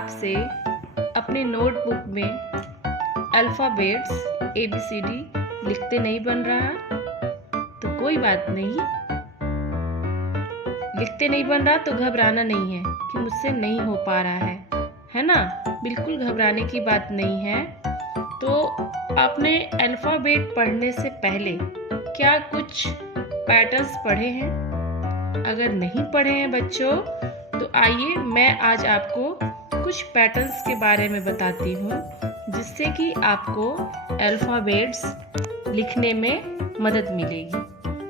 आपसे अपने नोटबुक में अल्फ़ाबेट्स ABCD लिखते नहीं बन रहा तो कोई बात नहीं। लिखते नहीं बन रहा तो घबराना नहीं है कि मुझसे नहीं हो पा रहा है ना। बिल्कुल घबराने की बात नहीं है। तो आपने अल्फ़ाबेट पढ़ने से पहले क्या कुछ पैटर्न्स पढ़े हैं? अगर नहीं पढ़े हैं बच्चों तो आइए मैं आज आपको कुछ पैटर्न्स के बारे में बताती हूँ जिससे कि आपको अल्फ़ाबेट्स लिखने में मदद मिलेगी,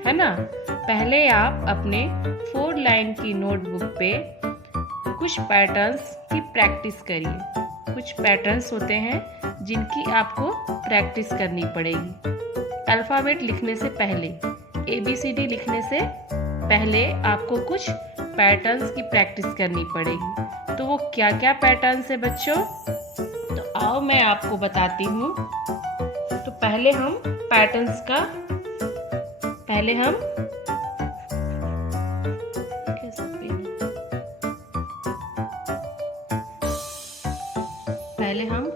है ना। पहले आप अपने 4 लाइन की नोटबुक पे कुछ पैटर्न्स की प्रैक्टिस करिए। कुछ पैटर्न्स होते हैं जिनकी आपको प्रैक्टिस करनी पड़ेगी। अल्फ़ाबेट लिखने से पहले, ABCD लिखने से पहले आपको कुछ पैटर्न्स की प्रैक्टिस करनी पड़ेगी। तो वो क्या क्या पैटर्न्स है बच्चों, तो आओ मैं आपको बताती हूँ। तो पहले हम पैटर्न्स का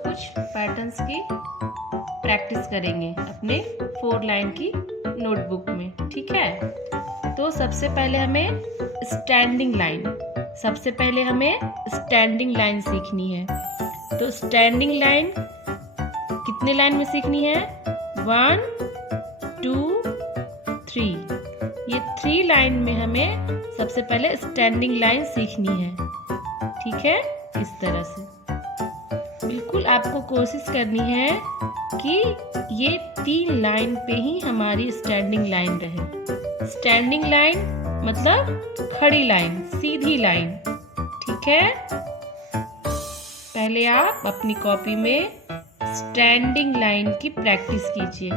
कुछ पैटर्न्स की प्रैक्टिस करेंगे अपने 4 लाइन की नोटबुक में, ठीक है। तो सबसे पहले हमें स्टैंडिंग लाइन सीखनी है। तो स्टैंडिंग लाइन कितने लाइन में सीखनी है? 1 2 3। ये 3 लाइन में हमें सबसे पहले स्टैंडिंग लाइन सीखनी है, ठीक है। इस तरह से बिल्कुल आपको कोशिश करनी है कि ये 3 लाइन पे ही हमारी स्टैंडिंग लाइन रहे। स्टैंडिंग लाइन मतलब खड़ी लाइन, सीधी लाइन, ठीक है। पहले आप अपनी कॉपी में स्टैंडिंग लाइन की प्रैक्टिस कीजिए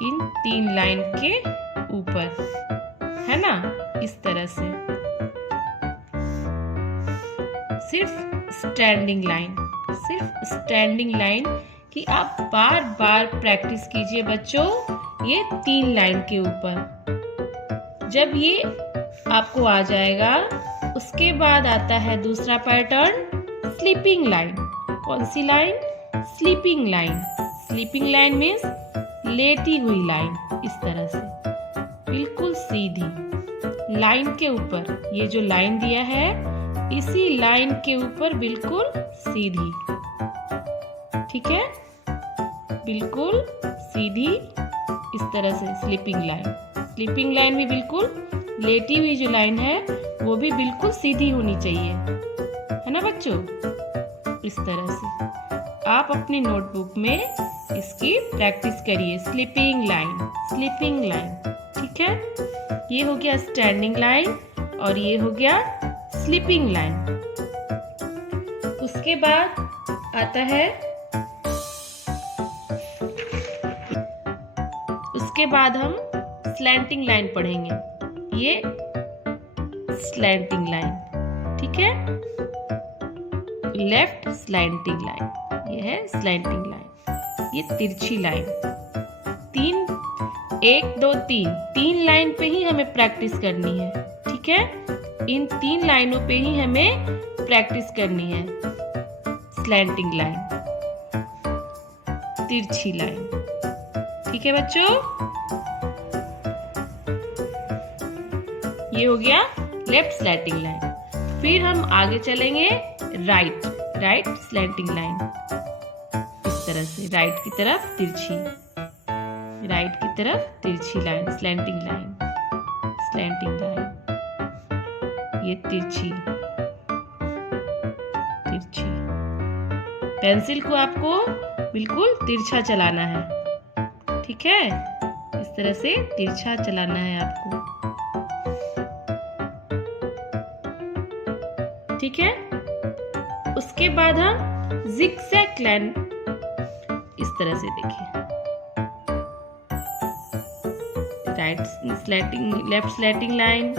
इन 3 लाइन के ऊपर, है ना। इस तरह से सिर्फ स्टैंडिंग लाइन की आप बार बार प्रैक्टिस कीजिए बच्चों, ये 3 लाइन के ऊपर। जब ये आपको आ जाएगा उसके बाद आता है दूसरा पैटर्न, स्लीपिंग लाइन। कौन सी line? Sleeping line. Sleeping line means लेटी हुई लाइन। इस तरह से बिल्कुल सीधी लाइन के ऊपर, ये जो लाइन दिया है इसी लाइन के ऊपर बिल्कुल सीधी, ठीक है। बिल्कुल सीधी इस तरह से स्लीपिंग लाइन भी बिल्कुल लेटी हुई जो लाइन है वो भी बिल्कुल सीधी होनी चाहिए, है ना बच्चों। इस तरह से आप अपनी नोटबुक में इसकी प्रैक्टिस करिए। स्लीपिंग लाइन, ठीक है। ये हो गया स्टैंडिंग लाइन और ये हो गया स्लीपिंग लाइन। उसके बाद आता है, उसके बाद हम स्लैंटिंग लाइन पढ़ेंगे। ये स्लैंटिंग लाइन, ठीक है। लेफ्ट स्लैंटिंग लाइन, ये है स्लैंटिंग लाइन। ये तिरछी लाइन। 1 2 3 लाइन पे ही हमें प्रैक्टिस करनी है, ठीक है। इन 3 लाइनों पे ही हमें प्रैक्टिस करनी है। स्लैंटिंग लाइन, तिरछी लाइन, ठीक है बच्चों। ये हो गया लेफ्ट स्लैंटिंग लाइन। फिर हम आगे चलेंगे राइट स्लैंटिंग लाइन। इस तरह से राइट की तरफ तिरछी लाइन, स्लैंटिंग लाइन, ये तिरछी। पेंसिल को आपको बिल्कुल तिरछा चलाना है, ठीक है। इस तरह से तिरछा चलाना है आपको, ठीक है। उसके बाद हम ज़िगज़ैग लाइन, इस तरह से देखिए, left slanting line,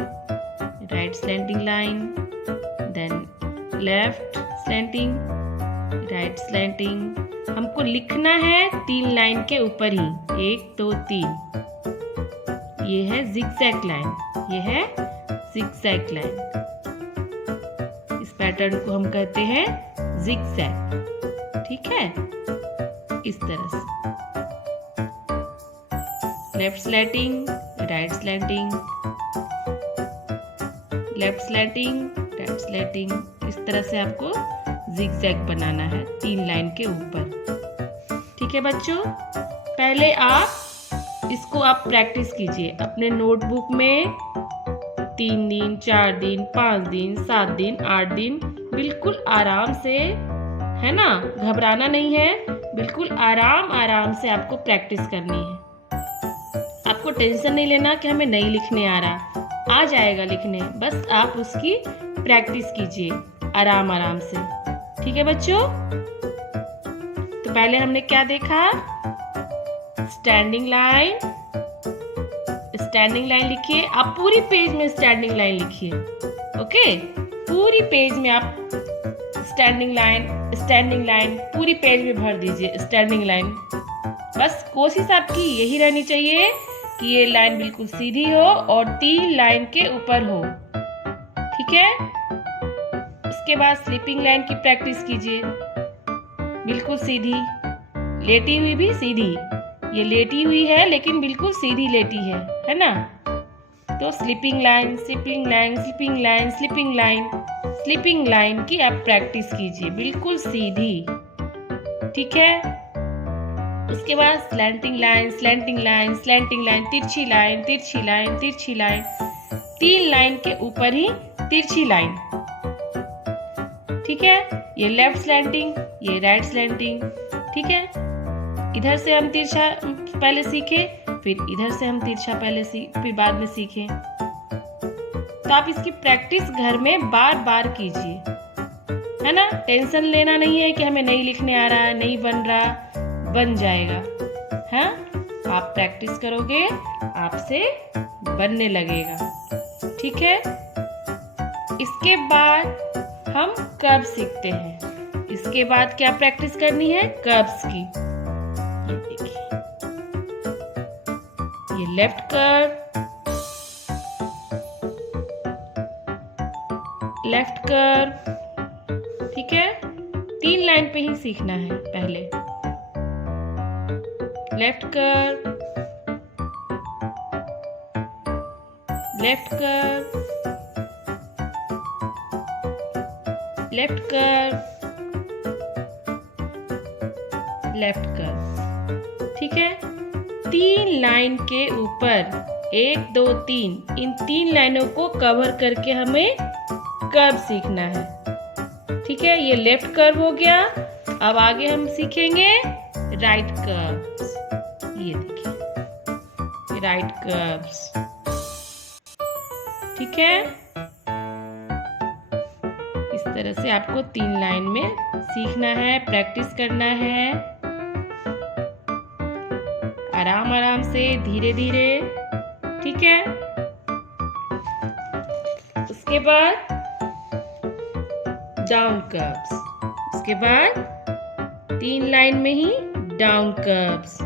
right slanting line, then left slanting, right slanting. हमको लिखना है 3 लाइन के ऊपर ही, 1 2 3। ये है ज़िगज़ैग लाइन, पैटर्न को हम कहते हैं जिगजैग। ठीक है, इस तरह से left slanting, right slanting, left slanting, right slanting, इस तरह से आपको जिगजैग बनाना है 3 लाइन के ऊपर। ठीक है बच्चों, पहले इसको आप प्रैक्टिस कीजिए अपने नोटबुक में 3 दिन, 4 दिन, 5 दिन, 7 दिन, 8 दिन, बिल्कुल आराम से, है ना, घबराना नहीं है, बिल्कुल आराम आराम से आपको प्रैक्टिस करनी है। आपको टेंशन नहीं लेना कि हमें नहीं लिखने आ रहा, आ जाएगा लिखने, बस आप उसकी प्रैक्टिस कीजिए आराम आराम से। ठीक है बच्चों, तो पहले हमने क्या देखा, स्टैंडिंग लाइन। स्टैंडिंग लाइन लिखिए, आप पूरी पेज में स्टैंडिंग लाइन लिखिए। ओके, पूरी पेज में आप स्टैंडिंग लाइन पूरी पेज में भर दीजिए स्टैंडिंग लाइन। बस कोशिश आपकी यही रहनी चाहिए कि ये लाइन बिल्कुल सीधी हो और 3 लाइन के ऊपर हो। ठीक है, उसके बाद स्लीपिंग लाइन की प्रैक्टिस कीजिए, बिल्कुल सीधी, लेटी हुई भी सीधी। ये लेटी हुई है लेकिन बिल्कुल सीधी लेटी है ना। तो sleeping line, sleeping line, sleeping line, sleeping line, sleeping line की आप प्रैक्टिस कीजिए, बिल्कुल सीधी। ठीक है, उसके बाद slanting line, slanting line, slanting line, तिरछी लाइन, तिरछी लाइन, तिरछी लाइन, 3 लाइन के ऊपर ही तिरछी लाइन। ठीक है, ये लेफ्ट स्लैंटिंग, ये राइट स्लैंटिंग। ठीक है, इधर से हम तिरछा पहले सीखे, फिर इधर से हम तिरछा फिर बाद में सीखे। तो आप इसकी प्रैक्टिस घर में बार बार कीजिए, है ना। टेंशन लेना नहीं है कि हमें नहीं लिखने आ रहा है, नहीं बन रहा, बन जाएगा। हाँ, आप प्रैक्टिस करोगे आपसे बनने लगेगा। ठीक है, इसके बाद हम कर्व सीखते हैं। इसके बाद क्या प्रैक्टिस करनी है, कर्व्स की। ये देखिए, ये लेफ्ट कर्व, लेफ्ट कर्व। ठीक है, 3 लाइन पे ही सीखना है पहले। Left curve, left curve, left curve, left curve. ठीक है, 3 लाइन के ऊपर 1 2 3, इन 3 लाइनों को कवर करके हमें कर्व सीखना है। ठीक है, ये लेफ्ट कर्व हो गया। अब आगे हम सीखेंगे राइट कर्व्स। ये देखिए, राइट कर्व्स। ठीक है, इस तरह से आपको 3 लाइन में सीखना है, प्रैक्टिस करना है, आराम आराम से, धीरे धीरे। ठीक है, उसके बाद डाउन कर्व्स। उसके बाद 3 लाइन में ही डाउन कर्व्स,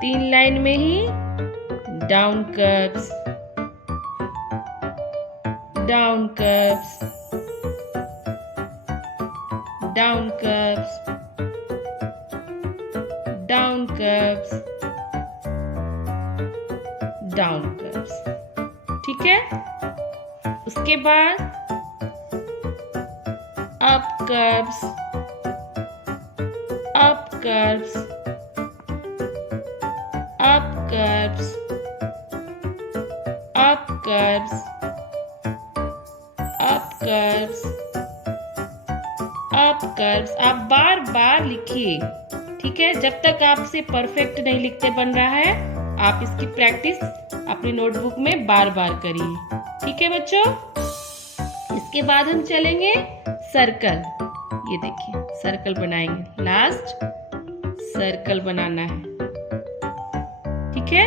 3 लाइन में ही down curves, down curves, down curves, down curves, down curves. ठीक है, उसके बाद up curves, up curves, up curves, up curves, up curves, up curves. आप बार बार लिखिए। ठीक है, जब तक आपसे परफेक्ट नहीं लिखते बन रहा है, आप इसकी प्रैक्टिस अपनी नोटबुक में बार बार करिए। ठीक है बच्चों, इसके बाद हम चलेंगे सर्कल। ये देखिए, सर्कल बनाएंगे, लास्ट सर्कल बनाना है। ठीक है,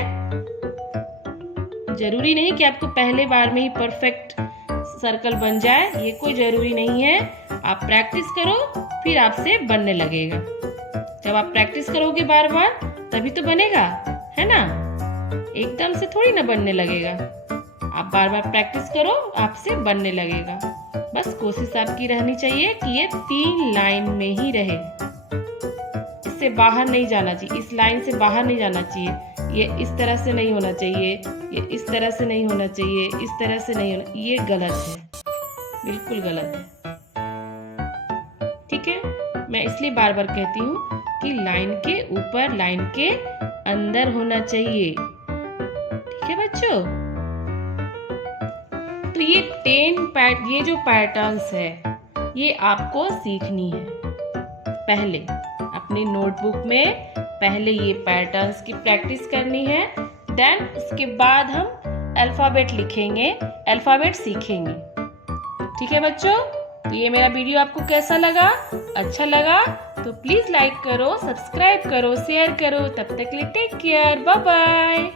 जरूरी नहीं कि आपको पहले बार में ही परफेक्ट सर्कल बन जाए, ये कोई जरूरी नहीं है। आप प्रैक्टिस करो, फिर आपसे बनने लगेगा। जब आप प्रैक्टिस करोगे बार बार, तभी तो बनेगा, है ना। एकदम से थोड़ी ना बनने लगेगा। आप बार बार प्रैक्टिस करो, आपसे बनने लगेगा। बस कोशिश आपकी रहनी चाहिए कि ये 3 लाइन में ही रहे, इससे बाहर नहीं जाना चाहिए, इस लाइन से बाहर नहीं जाना चाहिए। ये इस तरह से नहीं होना चाहिए, ये इस तरह से नहीं होना चाहिए, इस तरह से नहीं होना, ये गलत है, बिल्कुल गलत है। ठीक है, मैं इसलिए बार बार कहती हूँ कि लाइन के ऊपर, लाइन के अंदर होना चाहिए। ठीक है बच्चों, तो ये जो पैटर्न्स है ये आपको सीखनी है। पहले अपनी नोटबुक में पहले ये पैटर्न्स की प्रैक्टिस करनी है, देन उसके बाद हम अल्फ़ाबेट लिखेंगे, अल्फ़ाबेट सीखेंगे। ठीक है बच्चों, तो ये मेरा वीडियो आपको कैसा लगा? अच्छा लगा तो प्लीज़ लाइक करो, सब्सक्राइब करो, शेयर करो। तब तक के लिए टेक केयर, बाय बाय।